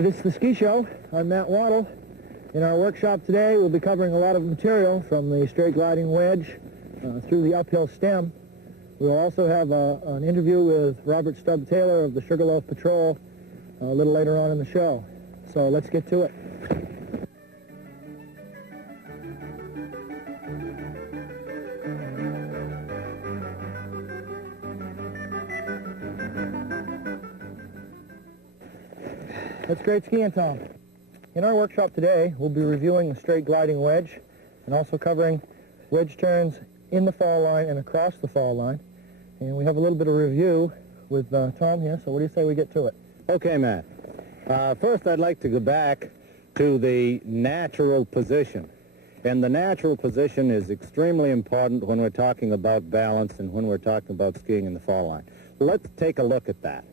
Hi, this is the Ski Show. I'm Matt Waddle. In our workshop today, we'll be covering a lot of material from the straight gliding wedge through the uphill stem. We'll also have an interview with Robert Stubb-Taylor of the Sugarloaf Patrol a little later on in the show. So let's get to it. That's great skiing, Tom. In our workshop today, we'll be reviewing the straight gliding wedge and also covering wedge turns in the fall line and across the fall line. And we have a little bit of review with Tom here, so what do you say we get to it? Okay, Matt. First, I'd like to go back to the natural position. And the natural position is extremely important when we're talking about balance and when we're talking about skiing in the fall line. Let's take a look at that.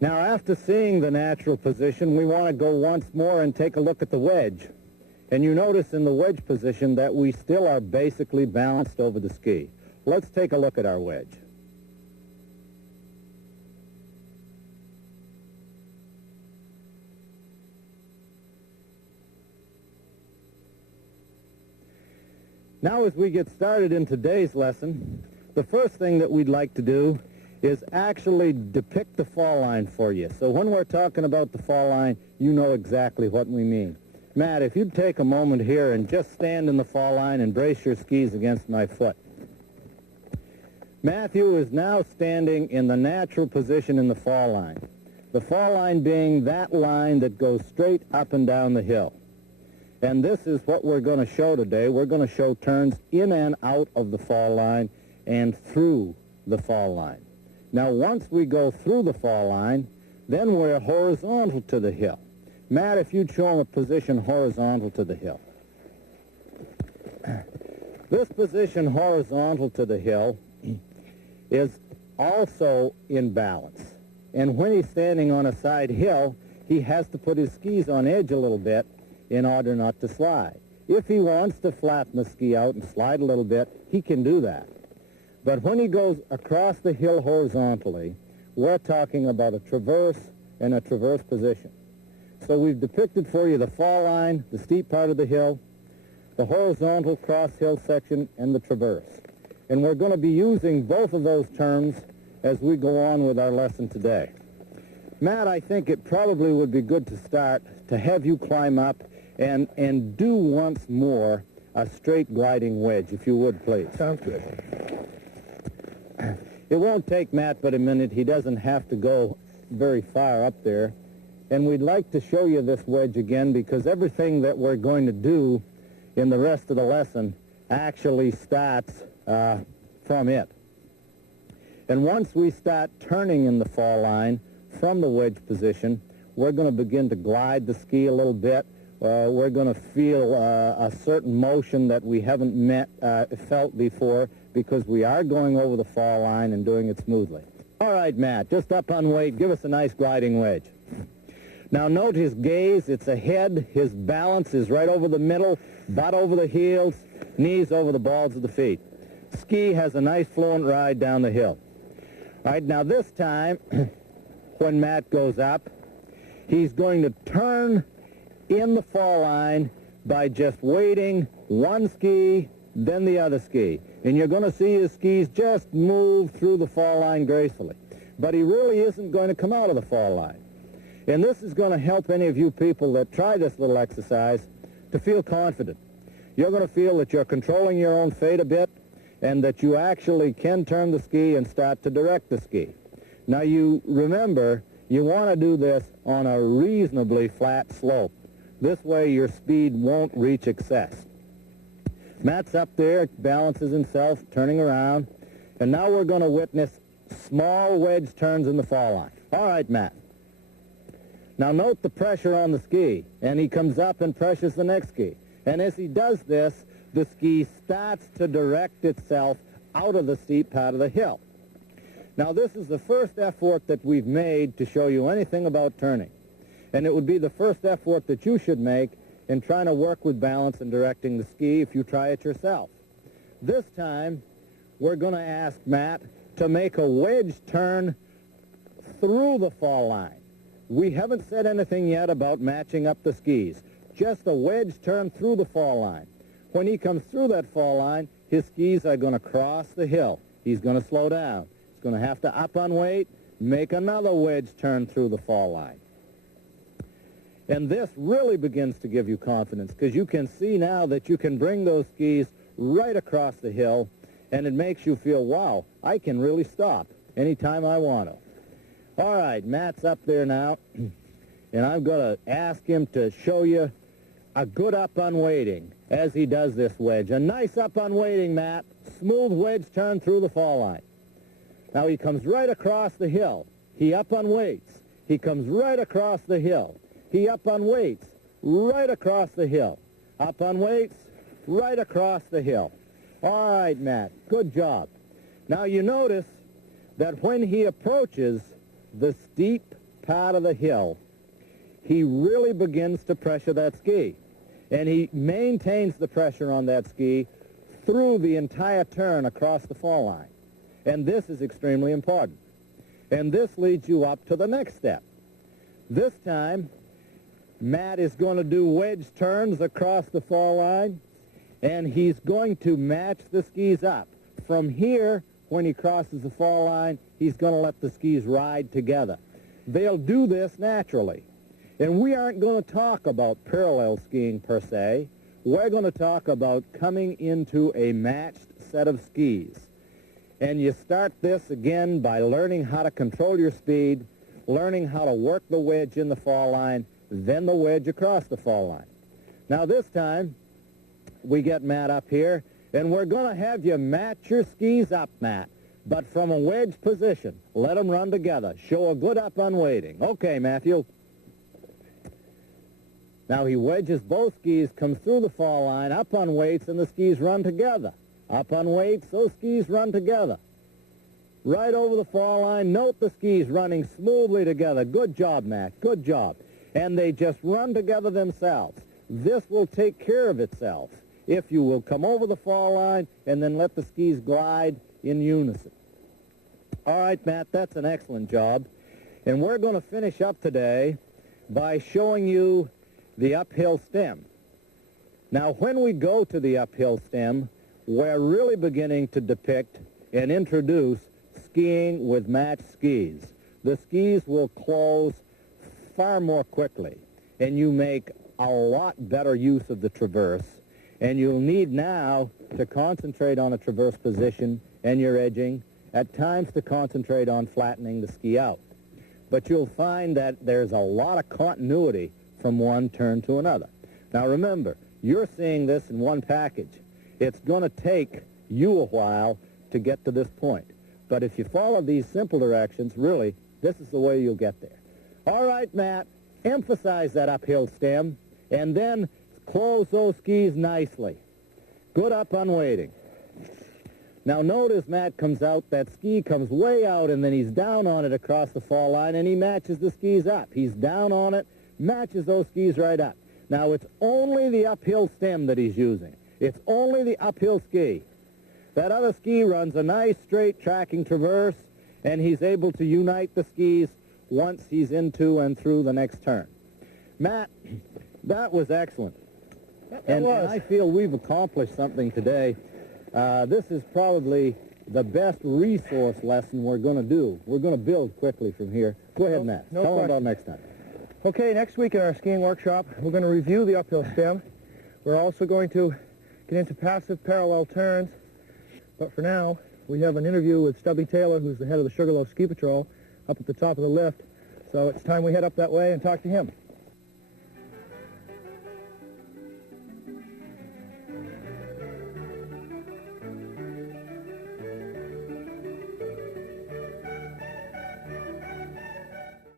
Now, after seeing the natural position, we want to go once more and take a look at the wedge. And you notice in the wedge position that we still are basically balanced over the ski. Let's take a look at our wedge. Now, as we get started in today's lesson, the first thing that we'd like to do is actually depict the fall line for you. So when we're talking about the fall line, you know exactly what we mean. Matt, if you'd take a moment here and just stand in the fall line and brace your skis against my foot. Matthew is now standing in the natural position in the fall line. The fall line being that line that goes straight up and down the hill. And this is what we're going to show today. We're going to show turns in and out of the fall line and through the fall line. Now, once we go through the fall line, then we're horizontal to the hill. Matt, if you'd show him a position horizontal to the hill. This position horizontal to the hill is also in balance. And when he's standing on a side hill, he has to put his skis on edge a little bit in order not to slide. If he wants to flatten the ski out and slide a little bit, he can do that. But when he goes across the hill horizontally, we're talking about a traverse and a traverse position. So we've depicted for you the fall line, the steep part of the hill, the horizontal cross-hill section, and the traverse. And we're going to be using both of those terms as we go on with our lesson today. Matt, I think it probably would be good to start to have you climb up and do once more a straight gliding wedge, if you would, please. Sounds good. It won't take Matt but a minute. He doesn't have to go very far up there. And we'd like to show you this wedge again because everything that we're going to do in the rest of the lesson actually starts from it. And once we start turning in the fall line from the wedge position, we're going to begin to glide the ski a little bit. We're going to feel a certain motion that we haven't felt before because we are going over the fall line and doing it smoothly. All right, Matt, just up on weight, give us a nice gliding wedge. Now note his gaze, it's ahead, his balance is right over the middle, butt over the heels, knees over the balls of the feet. Ski has a nice fluent ride down the hill. All right, now this time, when Matt goes up, he's going to turn in the fall line by just waiting one ski, then the other ski. And you're going to see his skis just move through the fall line gracefully. But he really isn't going to come out of the fall line. And this is going to help any of you people that try this little exercise to feel confident. You're going to feel that you're controlling your own fate a bit and that you actually can turn the ski and start to direct the ski. Now you remember, you want to do this on a reasonably flat slope. This way your speed won't reach excess. Matt's up there, balances himself, turning around, and now we're going to witness small wedge turns in the fall line. All right, Matt. Now note the pressure on the ski, and he comes up and pressures the next ski. And as he does this, the ski starts to direct itself out of the steep part of the hill. Now this is the first effort that we've made to show you anything about turning. And it would be the first effort that you should make and trying to work with balance and directing the ski if you try it yourself. This time, we're going to ask Matt to make a wedge turn through the fall line. We haven't said anything yet about matching up the skis. Just a wedge turn through the fall line. When he comes through that fall line, his skis are going to cross the hill. He's going to slow down. He's going to have to up on weight, make another wedge turn through the fall line. And this really begins to give you confidence, because you can see now that you can bring those skis right across the hill, and it makes you feel, wow, I can really stop anytime I want to. All right, Matt's up there now, and I'm going to ask him to show you a good up on weighting as he does this wedge. A nice up on weighting, Matt. Smooth wedge turn through the fall line. Now he comes right across the hill. He up on weights. He comes right across the hill. He up on weights, right across the hill. Up on weights, right across the hill. All right, Matt, good job. Now you notice that when he approaches the steep part of the hill, he really begins to pressure that ski. And he maintains the pressure on that ski through the entire turn across the fall line. And this is extremely important. And this leads you up to the next step. This time, Matt is going to do wedge turns across the fall line, and he's going to match the skis up. From here, when he crosses the fall line, he's going to let the skis ride together. They'll do this naturally. And we aren't going to talk about parallel skiing per se. We're going to talk about coming into a matched set of skis. And you start this again by learning how to control your speed, learning how to work the wedge in the fall line, then the wedge across the fall line. Now this time, we get Matt up here, and we're going to have you match your skis up, Matt, but from a wedge position. Let them run together. Show a good up on weighting. Okay, Matthew. Now he wedges both skis, comes through the fall line, up on weights, and the skis run together. Up on weights, those skis run together. Right over the fall line, note the skis running smoothly together. Good job, Matt, good job. And they just run together themselves. This will take care of itself if you will come over the fall line and then let the skis glide in unison. All right, Matt, that's an excellent job. And we're going to finish up today by showing you the uphill stem. Now, when we go to the uphill stem, we're really beginning to depict and introduce skiing with matched skis. The skis will close far more quickly, and you make a lot better use of the traverse, and you'll need now to concentrate on a traverse position and your edging, at times to concentrate on flattening the ski out. But you'll find that there's a lot of continuity from one turn to another. Now remember, you're seeing this in one package. It's going to take you a while to get to this point. But if you follow these simple directions, really, this is the way you'll get there. All right, Matt, emphasize that uphill stem, and then close those skis nicely. Good up on weighting. Now note as Matt comes out, that ski comes way out, and then he's down on it across the fall line, and he matches the skis up. He's down on it, matches those skis right up. Now it's only the uphill stem that he's using. It's only the uphill ski. That other ski runs a nice straight tracking traverse, and he's able to unite the skis once he's into and through the next turn. Matt, that was excellent. And I feel we've accomplished something today. This is probably the best resource lesson we're going to do. We're going to build quickly from here. Go ahead, Matt. Tell them about next time. Okay, next week in our skiing workshop, we're going to review the uphill stem. We're also going to get into passive parallel turns. But for now, we have an interview with Stubby Taylor, who's the head of the Sugarloaf Ski Patrol, up at the top of the lift. So it's time we head up that way and talk to him.